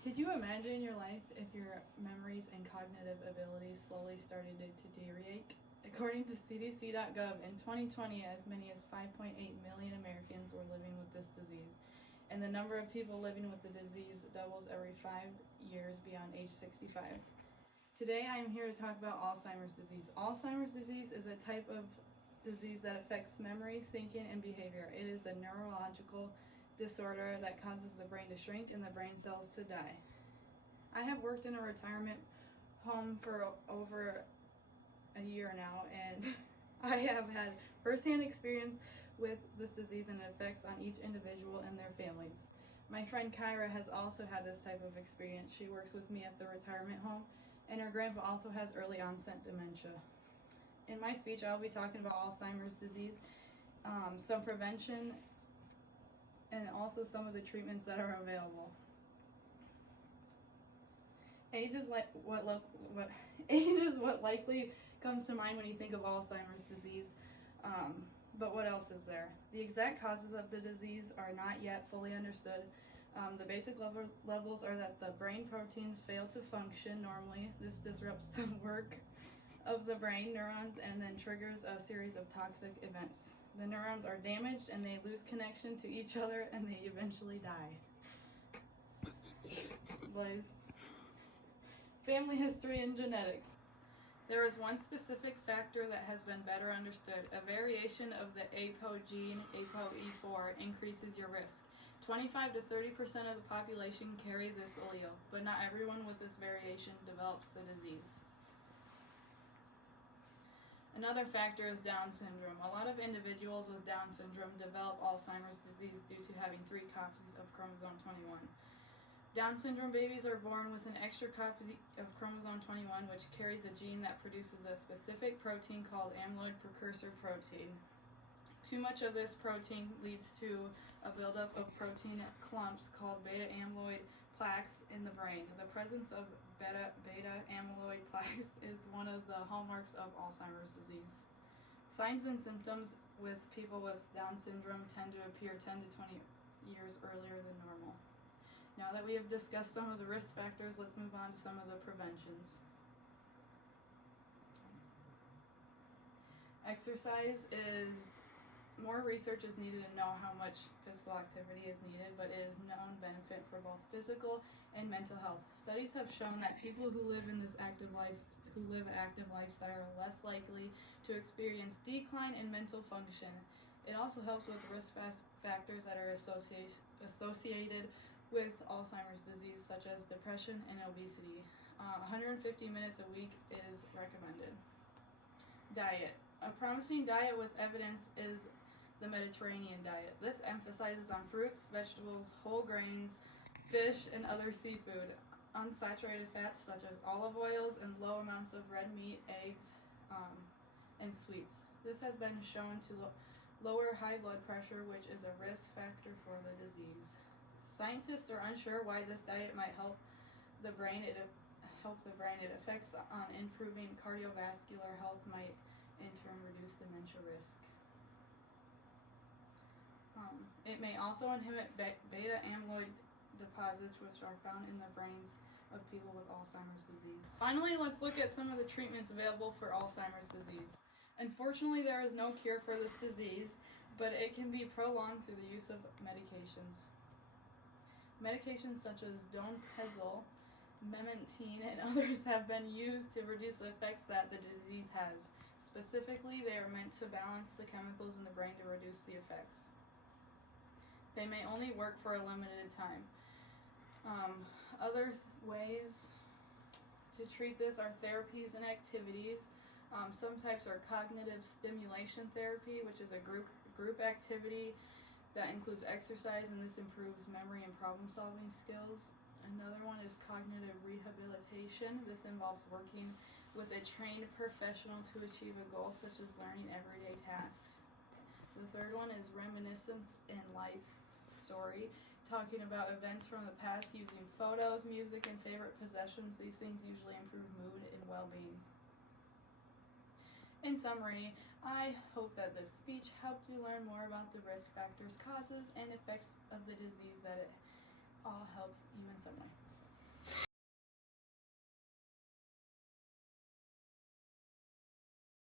Could you imagine your life if your memories and cognitive abilities slowly started to deteriorate? According to CDC.gov, in 2020, as many as 5.8 million Americans were living with this disease, and the number of people living with the disease doubles every 5 years beyond age 65. Today, I am here to talk about Alzheimer's disease. Alzheimer's disease is a type of disease that affects memory, thinking, and behavior. It is a neurological disorder that causes the brain to shrink and the brain cells to die. I have worked in a retirement home for over a year now, and I have had firsthand experience with this disease and its effects on each individual and their families. My friend Kyra has also had this type of experience. She works with me at the retirement home, and her grandpa also has early onset dementia. In my speech, I'll be talking about Alzheimer's disease, some prevention, and also some of the treatments that are available. Age is what likely comes to mind when you think of Alzheimer's disease. But what else is there? The exact causes of the disease are not yet fully understood. The basic levels are that the brain proteins fail to function normally. This disrupts the work of the brain neurons and then triggers a series of toxic events. The neurons are damaged and they lose connection to each other and they eventually die. Blaze. Family history and genetics. There is one specific factor that has been better understood. A variation of the APO gene, APOE4, increases your risk. 25 to 30% of the population carry this allele, but not everyone with this variation develops the disease. Another factor is Down syndrome. A lot of individuals with Down syndrome develop Alzheimer's disease due to having 3 copies of chromosome 21. Down syndrome babies are born with an extra copy of chromosome 21, which carries a gene that produces a specific protein called amyloid precursor protein. Too much of this protein leads to a buildup of protein clumps called beta amyloid plaques in the brain. The presence of beta amyloid plaques is one of the hallmarks of Alzheimer's disease. Signs and symptoms with people with Down syndrome tend to appear 10 to 20 years earlier than normal. Now that we have discussed some of the risk factors, let's move on to some of the preventions. Exercise is more research is needed to know how much physical activity is needed, but it is known benefit for both physical and mental health. Studies have shown that people who live an active lifestyle are less likely to experience decline in mental function. It also helps with risk factors that are associated with Alzheimer's disease, such as depression and obesity. 150 minutes a week is recommended. Diet. A promising diet with evidence is the Mediterranean diet. This emphasizes on fruits, vegetables, whole grains, fish, and other seafood, unsaturated fats such as olive oils, and low amounts of red meat, eggs, and sweets. This has been shown to lower high blood pressure, which is a risk factor for the disease. Scientists are unsure why this diet might help the brain. It affects on improving cardiovascular health, might in turn reduce dementia risk. It may also inhibit beta amyloid deposits, which are found in the brains of people with Alzheimer's disease. Finally, let's look at some of the treatments available for Alzheimer's disease. Unfortunately, there is no cure for this disease, but it can be prolonged through the use of medications. Medications such as Donepezil, Memantine, and others have been used to reduce the effects that the disease has. Specifically, they are meant to balance the chemicals in the brain to reduce the effects. They may only work for a limited time. Other ways to treat this are therapies and activities. Some types are cognitive stimulation therapy, which is a group activity that includes exercise, and this improves memory and problem-solving skills. Another one is cognitive rehabilitation. This involves working with a trained professional to achieve a goal, such as learning everyday tasks. The third one is reminiscence in life story, talking about events from the past using photos, music, and favorite possessions. These things usually improve mood and well-being. In summary, I hope that this speech helped you learn more about the risk factors, causes, and effects of the disease, that it all helps you in some way.